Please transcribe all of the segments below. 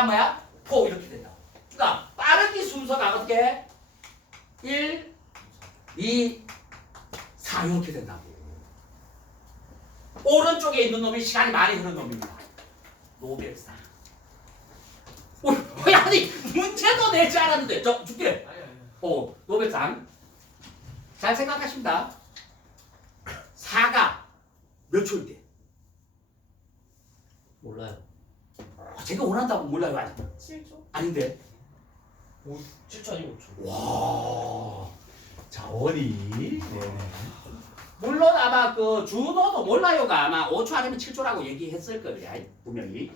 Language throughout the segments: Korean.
다음 뭐야? 포 이렇게 된다. 그러니까 빠르기 순서가 어떻게? 1, 2, 4 이렇게 된다고. 오른쪽에 있는 놈이 시간이 많이 흐른 놈입니다. 노벨상. 어, 아니 문제도 내지 않았는데 저 줄게. 아니. 어 노벨상. 잘 생각하십니다. 4가 몇 초인데? 몰라요. 아, 제가 원한다고 몰라요 아직. 7초? 아닌데. 7초 아니고 5초. 와. 자원이. 네. 물론 아마 그 준호도 몰라요가 아마 5초 아니면 7초라고 얘기했을 거예요. 분명히.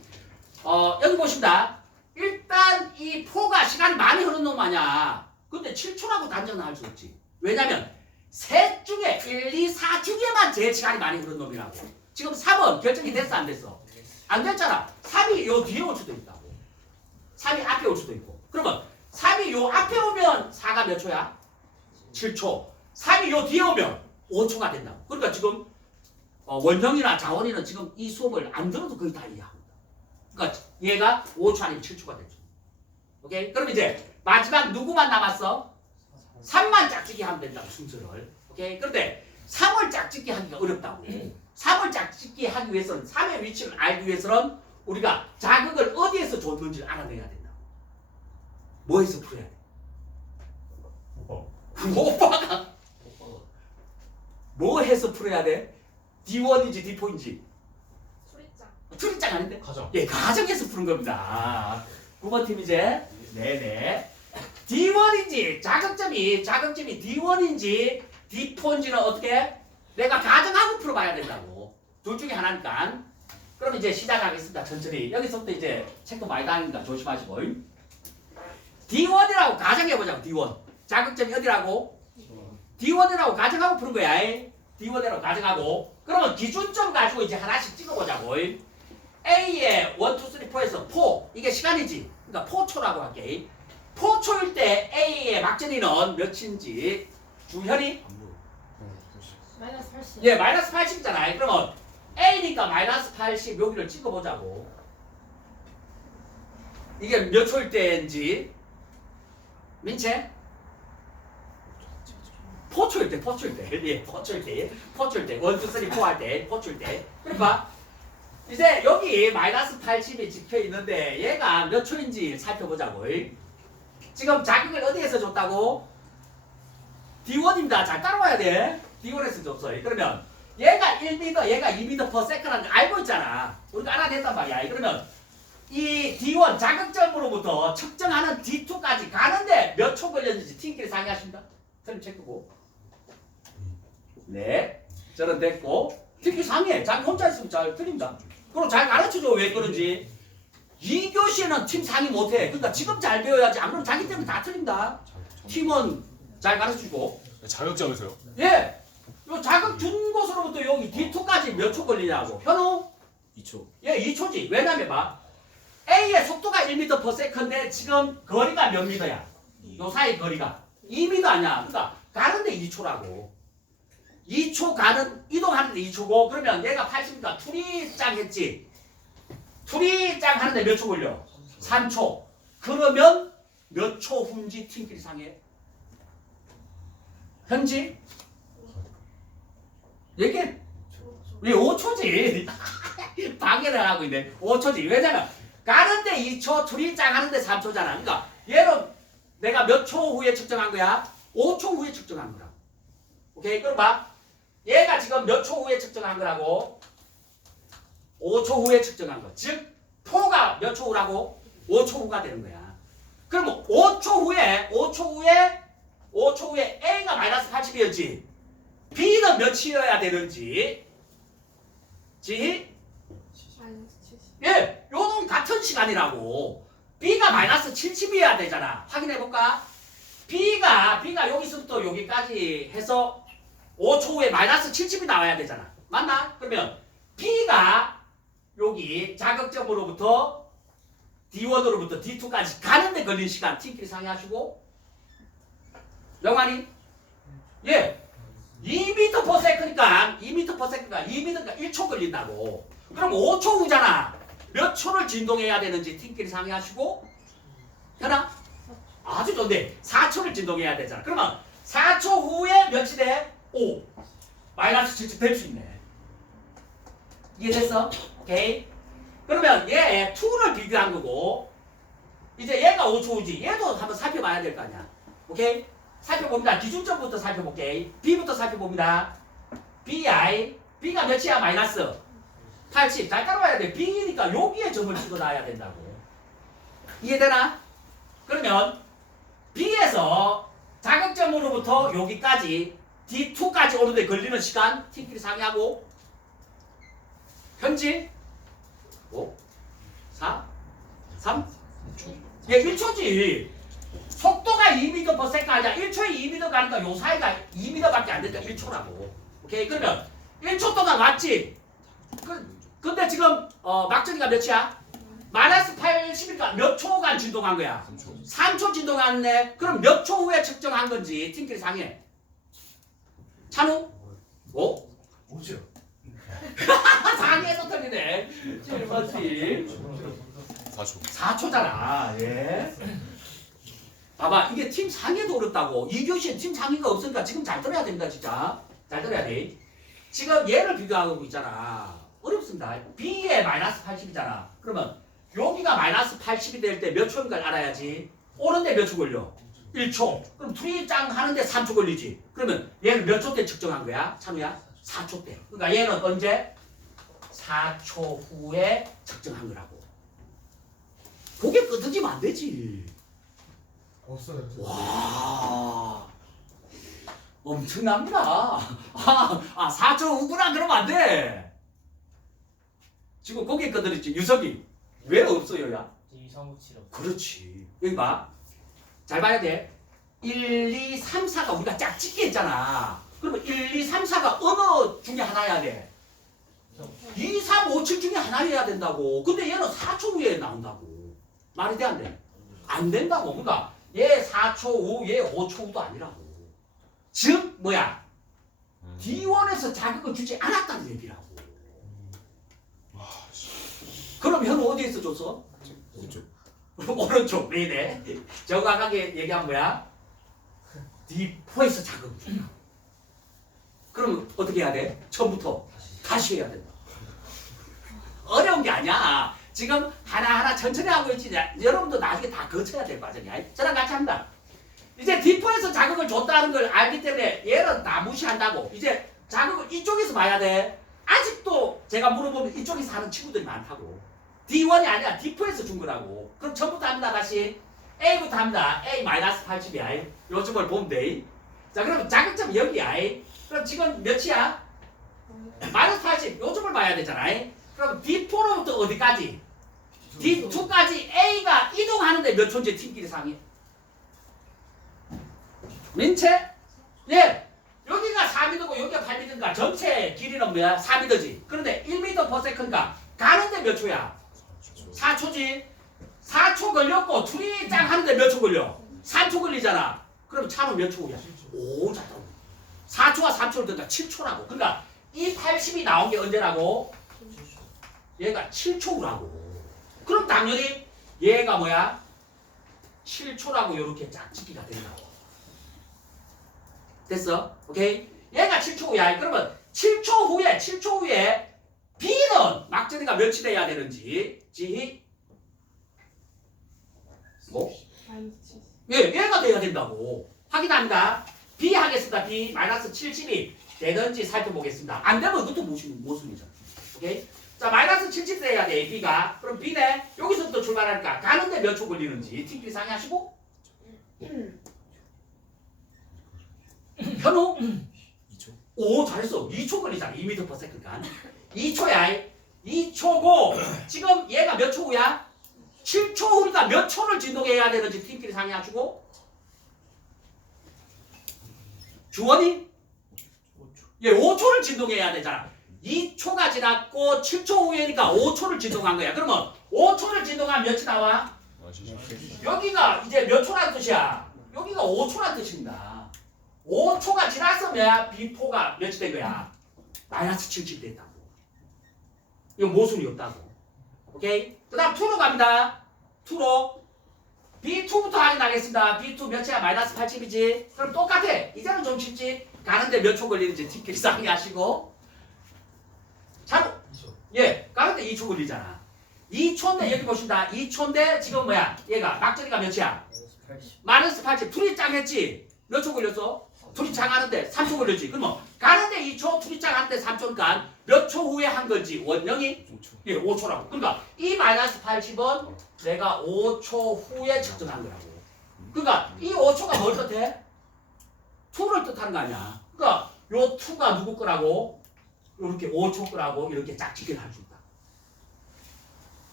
어, 여기 보십니다. 일단 이 포가 시간이 많이 흐른 놈 아니야. 근데 7초라고 단정은 할 수 없지. 왜냐면 셋 중에 1, 2, 4 중에만 제일 시간이 많이 흐른 놈이라고. 지금 3은 결정이 됐어 안 됐어? 안 됐잖아. 3이 요 뒤에 올 수도 있다고. 3이 앞에 올 수도 있고. 그러면 3이 요 앞에 오면 4가 몇 초야? 7초. 3이 요 뒤에 오면 5초가 된다고. 그러니까 지금 어, 원형이나 자원이는 지금 이 수업을 안 들어도 거의 다 이해합니다. 그러니까 얘가 5초 아니면 7초가 되죠. 오케이? 그럼 이제 마지막 누구만 남았어? 3만 짝짓기 하면 된다고 순서를. 오케이? 그런데 3을 짝짓기 하기가 어렵다고. 3을 짝짓기 하기 위해서는 3의 위치를 알기 위해서는 우리가 자극을 어디에서 줬는지를 알아내야 된다고. 뭐에서 풀어야 돼? 오빠가 뭐 해서 풀어야 돼? D1인지 D4인지 소리짱. 출입장 아닌데? 가정. 예, 가정에서 푸는 겁니다. 9번 팀 이제 네네 D1인지 자극점이 자극점이 D1인지 D4인지는 어떻게? 내가 가정하고 풀어봐야 된다고. 둘 중에 하나니까. 그럼 이제 시작하겠습니다 천천히. 여기서부터 이제 책도 많이 다니니까 조심하시고. D1이라고 가정해보자고 D1. 자극점이 어디라고? D1이라고 가정하고 푸는 거야. D1이라고 가정하고. 그러면 기준점 가지고 이제 하나씩 찍어보자고. A의 1, 2, 3, 4에서 4 이게 시간이지. 그러니까 4초라고 할게. 4초일 때 A의 막전이는 몇인지 주현이 마이너스 80. 예 마이너스 80이잖아요 그러면 A니까 마이너스 80 여기를 찍어보자고 이게 몇 초일 때인지 민채 4초일 때 4초일 때 예, 4초일 때 4초일 때 1, 2, 3, 4할때 4초일 때 그러니까 이제 여기 마이너스 80이 찍혀 있는데 얘가 몇 초인지 살펴보자고. 지금 자극을 어디에서 줬다고? D1입니다. 잘 따라와야 돼. D1에서 줬어요. 그러면 얘가 1m, 얘가 2m per second라는 거 알고 있잖아. 우리가 알아냈단 말이야. 그러면 이 D1 자극점으로부터 측정하는 D2까지 가는데 몇 초 걸렸는지 팀끼리 상의하십니다. 틀림 체크고. 네. 저는 됐고. 팀끼리 상의해. 자기 혼자 있으면 잘 틀립니다. 그럼 잘 가르쳐줘 왜 그런지 2교시에는 팀 상의 못해 그러니까 지금 잘 배워야지 안 그러면 자기 때문에 다 틀린다 팀은 잘 가르쳐주고 자격점에서요? 예 요 자극 준 곳으로부터 여기 D2까지 몇 초 걸리냐고. 현우? 2초. 예 2초지. 왜냐면 봐. A의 속도가 1m per second인데 지금 거리가 몇 미터야? 요 사이 거리가. 2m 아니야. 그러니까 가는데 2초라고. 2초 가는 이동하는데 2초고. 그러면 얘가 80이니까? 투리짱 했지? 투리짱 하는데 몇 초 걸려? 3초. 그러면 몇초 후인지 팀끼리 상해. 현지 얘기해 왜 5초지 방해를 하고 있네 5초지 왜냐면 가는데 2초 투리짱 하는데 3초잖아 그러니까 얘는 내가 몇 초 후에 측정한 거야? 5초 후에 측정한 거라 오케이 그럼 봐 얘가 지금 몇 초 후에 측정한 거라고? 5초 후에 측정한 거. 즉, 포가 몇 초 후라고? 5초 후가 되는 거야. 그러면 5초 후에, 5초 후에, 5초 후에 A가 마이너스 80이었지. B는 몇이어야 되는지. 지? 마이너스 70. 예, 요건 같은 시간이라고. B가 마이너스 70이어야 되잖아. 확인해 볼까? B가, B가 여기서부터 여기까지 해서 5초 후에 마이너스 70이 나와야 되잖아. 맞나? 그러면 B가 여기 자극점으로부터 D1으로부터 D2까지 가는데 걸린 시간 T끼리 상의하시고 영환이? 예. 2m per second니까 2m per second니까 2m니까 1초 걸린다고. 그럼 5초 후잖아. 몇 초를 진동해야 되는지 팀끼리 상의하시고 되나? 아주 좋네. 4초를 진동해야 되잖아. 그러면 4초 후에 몇이 돼? 5. 마이너스 7초 될수 있네. 이해됐어? 오케이. 그러면 얘 2를 비교한 거고 이제 얘가 5초 후지. 얘도 한번 살펴봐야 될 거 아니야. 오케이? 살펴봅니다. 기준점부터 살펴볼게. B부터 살펴봅니다. BI. B가 몇이야? 마이너스 80. 잘 따라와야 돼. B니까 여기에 점을 찍어놔야 된다고. 이해되나? 그러면 B에서 자극점으로부터 여기까지 D2까지 오는데 걸리는 시간 T끼리 상의하고 현지 5 4 3 예, 1초지. 속도 가 2m/s 아니라 1초에 2m 가니까 요 사이가 2m밖에 안 된다. 1초라고. 오케이. 그러면 1초 동안 왔지. 그, 근데 지금 어, 막전이가 몇이야? 마이너스 80이니까 몇 초간 진동한 거야? 3초 3초 진동했네. 그럼 몇 초 후에 측정한 건지 팀끼리 상해. 찬우? 오? 오죠. 상해서 틀리네. 7번 팀. 4초 4초잖아. 예. 봐봐, 이게 팀 상해도 어렵다고. 2교시에 팀 상해가 없으니까 지금 잘 들어야 됩니다, 진짜. 잘 들어야 돼. 지금 얘를 비교하고 있잖아. 어렵습니다. B에 마이너스 80이잖아. 그러면 여기가 마이너스 80이 될 때 몇 초인 걸 알아야지. 오는데 몇 초 걸려? 1초. 그럼 투리짱 하는데 3초 걸리지. 그러면 얘는 몇 초 때 측정한 거야? 찬우야? 4초 때. 그러니까 얘는 언제? 4초 후에 측정한 거라고. 고개 끄덕이면 안 되지. 없어요. 와. 엄청납니다. 아, 아 4초 후구나 그러면 안 돼. 지금 고개 끄덕이지. 유석이. 왜 없어요, 야? 2, 3, 9, 7 없어요. 그렇지. 여기 봐. 잘 봐야 돼. 1, 2, 3, 4가 우리가 짝짓기 했잖아. 그러면 1, 2, 3, 4가 어느 중에 하나야 돼? 2, 3, 5, 7 중에 하나여야 된다고. 근데 얘는 4초 후에 나온다고. 말이 돼, 안 돼? 안 된다고. 그러니까 얘 4초 후, 얘 5초 후도 아니라고. 즉, 뭐야? D1에서 자극을 주지 않았다는 얘기라고. 그럼 현우 어디에서 줬어? 오른쪽 오른쪽 왜 이래? 정확하게 얘기한 거야? D4에서 자극을 준다. 그럼 어떻게 해야 돼? 처음부터 다시 해야 된다. 어려운 게 아니야. 지금 하나하나 천천히 하고 있지. 여러분도 나중에 다 거쳐야 될 과정이야. 저랑 같이 한다. 이제 D4에서 자극을 줬다는 걸 알기 때문에 얘는 다 무시한다고. 이제 자극을 이쪽에서 봐야 돼. 아직도 제가 물어보면 이쪽에서 하는 친구들이 많다고. D1이 아니라 D4에서 준 거라고. 그럼 처음부터 합니다. 다시. A부터 합니다. A 마이너스 80이야. 요즘을 보면 돼. 자, 그럼 자극점 여기야. 그럼 지금 몇이야? 마이너스 80. 요즘을 봐야 되잖아. 그럼 D4로부터 어디까지? D2까지 A가 이동하는데 몇 초인지 팀끼리 상해. 민채? 예. 여기가 4m고 여기가 8m니까 전체 길이는 뭐야? 4m지. 그런데 1m per second가 가는데 몇 초야? 4초지. 4초 걸렸고 둘이 짱 하는데 몇 초 걸려? 3초 걸리잖아. 그럼 차는 몇 초야? 5 자. 4초와 3초를 든다 7초라고. 그러니까 이 80이 나온 게 언제라고? 얘가 7초라고. 그럼 당연히 얘가 뭐야? 7초라고 이렇게 짝짓기가 된다고. 됐어? 오케이? 얘가 7초 후야. 그러면 7초 후에 7초 후에 B는 막전이가 몇이 돼야 되는지 지희 뭐? 마이너스 70. 예, 얘가 돼야 된다고 확인합니다. B 하겠습니다. B 마이너스 70이 되는지 살펴보겠습니다. 안 되면 이것도 모순, 모순이죠. 오케이? 자, 마이너스 70 돼야 돼, B가. 그럼 B네, 여기서부터 출발하니까 가는데 몇 초 걸리는지 TP 상의하시고. 현우? 2초 오, 잘했어. 2초 걸리잖아. 2m per second가. 2초야. 2초고, 지금 얘가 몇 초 후야? 7초 후니까 몇 초를 진동해야 되는지 팀끼리 상의하시고. 주원이? 5초. 얘 5초를 진동해야 되잖아. 2초가 지났고 7초 후에니까 5초를 진동한 거야. 그러면 5초를 진동하면 몇이 나와? 여기가 이제 몇 초란 뜻이야? 여기가 5초란 뜻입니다. 5초가 지났으면 비포가 몇이 된 거야? 마이너스 70 됐다고. 이거 모순이 없다고. 오케이? 그 다음 2로 갑니다. 2로. B2부터 확인하겠습니다. B2 몇이야? 마이너스 8칩이지? 그럼 똑같아. 이제는 좀 쉽지? 가는데 몇 초 걸리는지 티켓 상의하시고. 자, 예, 가는데 2초 걸리잖아. 2초인데 여기 보신다. 2초인데 지금 뭐야? 얘가 막전이가 몇이야? 마이너스 8칩. 둘이 짱했지? 몇 초 걸렸어? 둘이 짱하는데 3초 걸렸지? 그럼 가는데 2초, 둘이 짱하는데 3초니까 몇 초 후에 한 건지 원령이 5초. 예, 5초라고. 그러니까 이 마이너스 80은 내가 5초 후에 측정한 거라고. 그러니까 이 5초가 뭘 뜻해? 2를 뜻하는 거 아니야. 그러니까 요 2가 누구 거라고? 이렇게 5초 거라고 이렇게 짝짓기를 할 수 있다.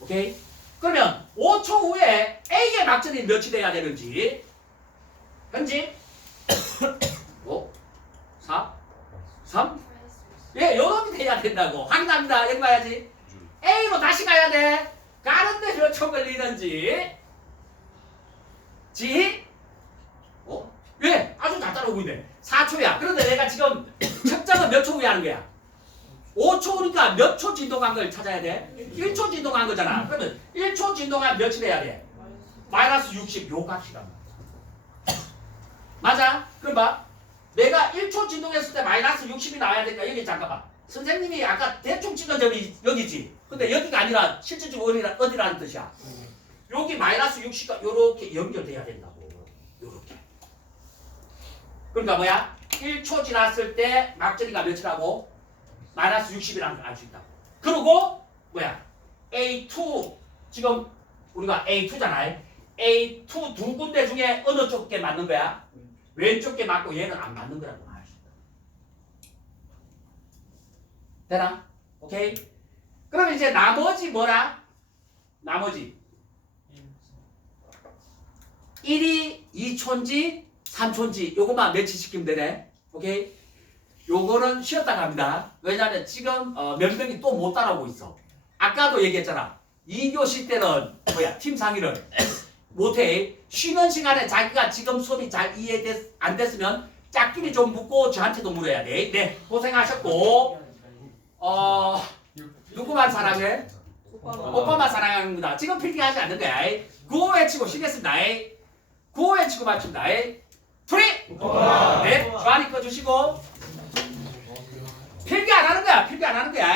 오케이? 그러면 5초 후에 A의 막전이 몇이 돼야 되는지 현지 5, 4, 3, 마이너스 60. 예, 요놈이 돼야 된다고. 확인합니다. 여기 봐야지. A로 다시 가야 돼. 가는데 몇 초 걸리는지. 지? 어? 예, 아주 잘 따라오고 있네. 4초야. 그런데 내가 지금 측정은 몇 초 후에 하는 거야? 5초니까 몇 초 진동한 걸 찾아야 돼? 1초 진동한 거잖아. 그러면 1초 진동한 몇이 돼야 돼? 마이너스 60, 요 값이란 말이야. 맞아? 그럼 봐. 내가 1초 진동했을 때 마이너스 60이 나와야 되니까 여기 잠깐만. 선생님이 아까 대충 찍은 점이 여기지. 근데 여기가 아니라 실질적으로 어디라, 어디라는 뜻이야. 여기 마이너스 60과 요렇게 연결돼야 된다고. 요렇게. 그러니까 뭐야? 1초 지났을 때 막전이가 몇이라고? 마이너스 60이라는 걸 알 수 있다고. 그리고 뭐야? A2 지금 우리가 A2잖아요. A2 두 군데 중에 어느 쪽에 맞는 거야? 왼쪽 게 맞고 얘는 안 맞는 거라고 알 수 있다. 되나? 오케이? 그럼 이제 나머지 뭐라? 나머지 1이 2초인지 3초인지 요것만 매치시키면 되네. 오케이? 요거는 쉬었다 갑니다. 왜냐하면 지금 어, 몇 명이 또 못 따라오고 있어. 아까도 얘기했잖아. 2교시 때는 뭐야 팀 상의를 못해. 쉬는 시간에 자기가 지금 수업이 잘 이해됐 안 됐으면 짝끼리 좀 묻고 저한테도 물어야 돼. 네 고생하셨고 어 누구만 사랑해? 오빠만 사랑하는 거다. 지금 필기하지 않는 거야. 구호 외치고 쉬겠습니다. 구호 외치고 맞춘다. 프리! 네, 주한이 꺼주시고 필기 안 하는 거야. 필기 안 하는 거야.